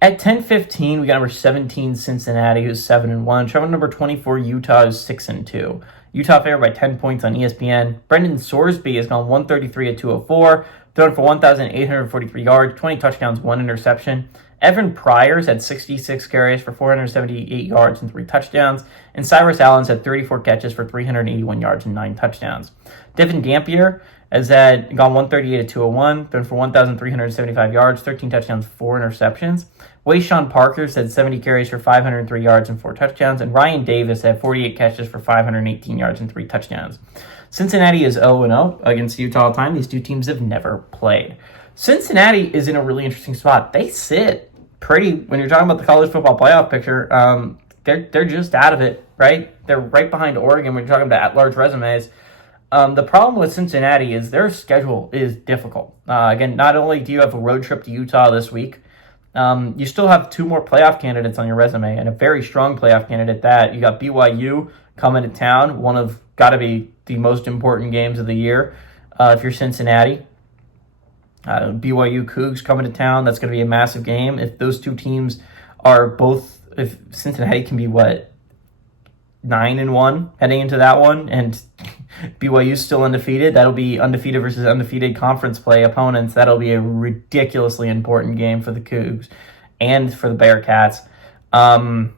At 10:15, we got number 17 Cincinnati, who's 7-1. Trevor number 24 Utah, who's 6-2. Utah favored by 10 points on ESPN. Brendan Sorsby has gone 133 at 204, thrown for 1,843 yards, 20 touchdowns, 1 interception. Evan Pryor's had 66 carries for 478 yards and 3 touchdowns. And Cyrus Allen's had 34 catches for 381 yards and 9 touchdowns. Devin Dampier has gone 138 at 201, thrown for 1,375 yards, 13 touchdowns, 4 interceptions. Wayshawn Parker's had 70 carries for 503 yards and 4 touchdowns. And Ryan Davis had 48 catches for 518 yards and 3 touchdowns. Cincinnati is 0-0 against Utah all time. These two teams have never played. Cincinnati is in a really interesting spot. They sit pretty, when you're talking about the college football playoff picture, they're just out of it, right? They're right behind Oregon when you're talking about at-large resumes. The problem with Cincinnati is their schedule is difficult. Again, not only do you have a road trip to Utah this week, you still have 2 more playoff candidates on your resume, and a very strong playoff candidate that. You got BYU coming to town, one of got to be the most important games of the year if you're Cincinnati. BYU Cougs coming to town, that's going to be a massive game. If those two teams are both, if Cincinnati can be 9-1 heading into that one, and BYU's still undefeated, that'll be undefeated versus undefeated conference play opponents. That'll be a ridiculously important game for the Cougs and for the Bearcats.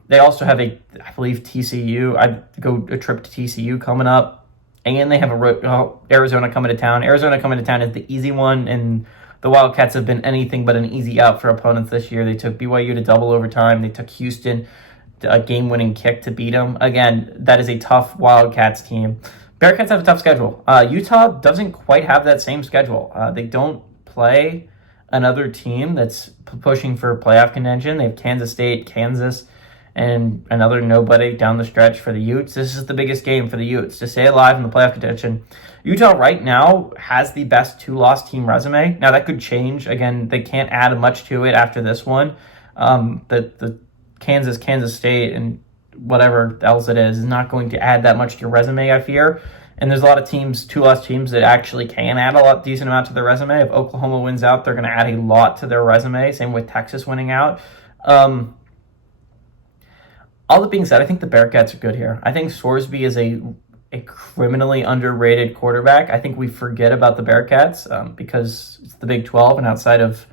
They also have I believe TCU. I go a trip to TCU coming up, and they have Arizona coming to town. Arizona coming to town is the easy one, and the Wildcats have been anything but an easy out for opponents this year. They took BYU to double overtime. They took Houston to a game-winning kick to beat them. Again, that is a tough Wildcats team. Bearcats have a tough schedule. Utah doesn't quite have that same schedule. They don't play another team that's pushing for playoff contention. They have Kansas State, Kansas, and another nobody down the stretch for the Utes. This is the biggest game for the Utes to stay alive in the playoff contention. Utah right now has the best 2-loss team resume. Now that could change. Again, they can't add much to it after this one. The Kansas State, and whatever else it is not going to add that much to your resume, I fear. And there's a lot of teams, 2-loss teams, that actually can add a decent amount to their resume. If Oklahoma wins out, they're going to add a lot to their resume. Same with Texas winning out. All that being said, I think the Bearcats are good here. I think Sorsby is a criminally underrated quarterback. I think we forget about the Bearcats because it's the Big 12, and outside of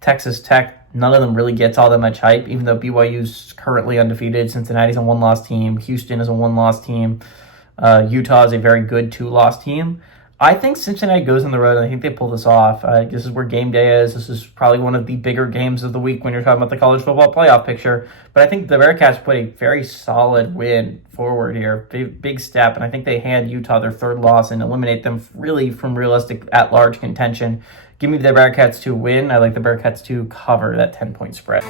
Texas Tech, none of them really gets all that much hype, even though BYU's currently undefeated. Cincinnati's a 1-loss team. Houston is a 1-loss team. Utah is a very good 2-loss team. I think Cincinnati goes on the road, and I think they pull this off. This is where game day is. This is probably one of the bigger games of the week when you're talking about the college football playoff picture. But I think the Bearcats put a very solid win forward here. Big step, and I think they hand Utah their 3rd loss and eliminate them really from realistic at-large contention. Give me the Bearcats to win. I like the Bearcats to cover that 10-point spread.